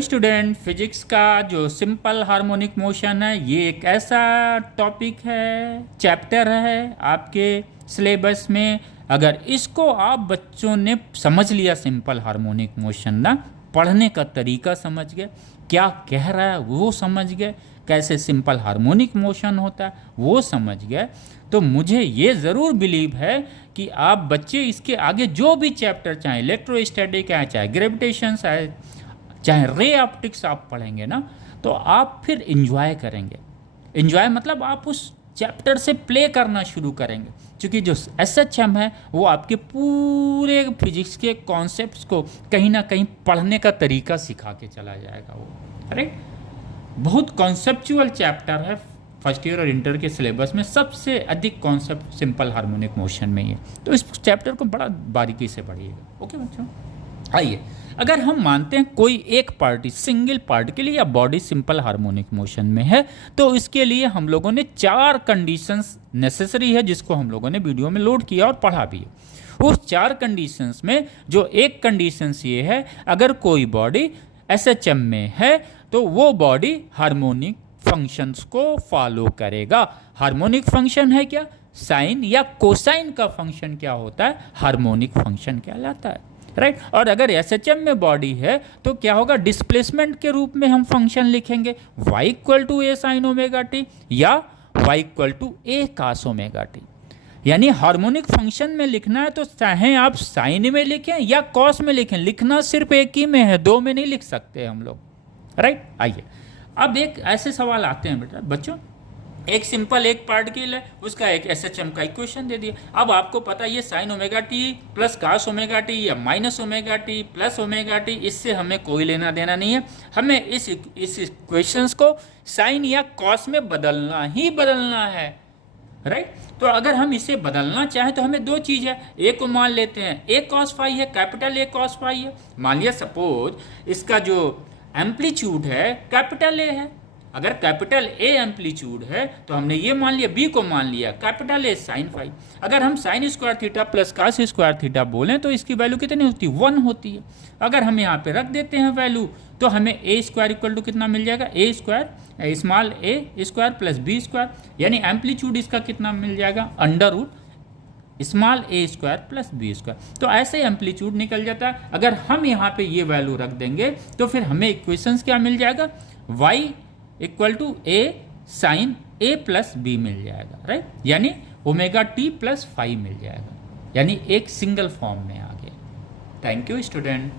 Hello student, physics का जो simple harmonic motion है ये एक ऐसा टॉपिक है, चैप्टर है आपके सिलेबस में। अगर इसको आप बच्चों ने समझ लिया, सिंपल हार्मोनिक मोशन ना, पढ़ने का तरीका समझ गए, क्या कह रहा है वो समझ गए, कैसे सिंपल हार्मोनिक मोशन होता है वो समझ गए, तो मुझे ये ज़रूर बिलीव है कि आप बच्चे इसके आगे जो भी चैप्टर, चाहे इलेक्ट्रोस्टैटिक है, चाहे ग्रेविटेशन है, चाहे रे ऑप्टिक्स आप पढ़ेंगे ना, तो आप फिर इन्जॉय करेंगे। इन्जॉय मतलब आप उस चैप्टर से प्ले करना शुरू करेंगे, क्योंकि जो SHM है वो आपके पूरे फिजिक्स के कॉन्सेप्ट्स को कहीं ना कहीं पढ़ने का तरीका सिखा के चला जाएगा। वो राइट, बहुत कॉन्सेप्चुअल चैप्टर है। फर्स्ट ईयर और इंटर के सिलेबस में सबसे अधिक कॉन्सेप्ट सिंपल हार्मोनिक मोशन में ही है, तो इस चैप्टर को बड़ा बारीकी से पढ़िएगा। ओके बच्चों, आइए, अगर हम मानते हैं कोई एक पार्टी सिंगल पार्टिकल या बॉडी सिंपल हार्मोनिक मोशन में है, तो इसके लिए हम लोगों ने 4 कंडीशंस नेसेसरी है, जिसको हम लोगों ने वीडियो में लोड किया और पढ़ा भी है। उस 4 कंडीशंस में जो एक कंडीशंस ये है, अगर कोई बॉडी SHM में है तो वो बॉडी हार्मोनिक फंक्शंस को फॉलो करेगा। हार्मोनिक फंक्शन है क्या? साइन या कोसाइन का फंक्शन क्या होता है? हार्मोनिक फंक्शन कहलाता है। राइट, और अगर SHM में बॉडी है तो क्या होगा? डिस्प्लेसमेंट के रूप में हम फंक्शन लिखेंगे y equal to a sine omega T या y equal to a cos omega T. यानी हार्मोनिक फंक्शन में लिखना है तो चाहे आप साइन में लिखें या कॉस में लिखें, लिखना सिर्फ एक ही में है, दो में नहीं लिख सकते हम लोग। राइट, आइए अब एक ऐसे सवाल आते हैं बेटा बच्चों, एक सिंपल एक पार्टिकल है, उसका एक SHM का इक्वेशन दे दिया। अब आपको पता है ये sine omega t plus cos omega T या minus omega t plus omega t, इससे हमें कोई लेना देना नहीं है। हमें इस इक्वेशंस को साइन या कॉस में बदलना ही बदलना है। राइट, तो अगर हम इसे बदलना चाहें तो हमें 2 चीज़ है। ए को मान लेते हैं ए कॉस फाई है, कैपिटल ए कॉस फाई है। मान लिया सपोज इसका जो एम्पलीट्यूड है कैपिटल ए है। अगर कैपिटल ए एम्पलीट्यूड है तो हमने ये मान लिया, बी को मान लिया कैपिटल ए साइन फाई। अगर हम sine square theta plus cos square theta बोलें तो इसकी वैल्यू कितनी होती है? 1 होती है। अगर हम यहाँ पे रख देते हैं वैल्यू तो हमें ए स्क्वायर इक्वल टू कितना मिल जाएगा? ए स्क्वायर स्मॉल ए स्क्वायर प्लस बी स्क्वायर, यानी एम्पलीट्यूड इसका कितना मिल जाएगा? अंडर रूट स्मॉल ए स्क्वायर प्लस बी स्क्वायर। तो ऐसे एम्पलीट्यूड निकल जाता है। अगर हम यहाँ पे ये वैल्यू रख देंगे तो फिर हमें इक्वेशंस क्या मिल जाएगा? y equal to a sine a plus b मिल जाएगा। राइट, यानी ओमेगा टी प्लस फाई मिल जाएगा, यानी एक सिंगल फॉर्म में आ गया। Thank you student.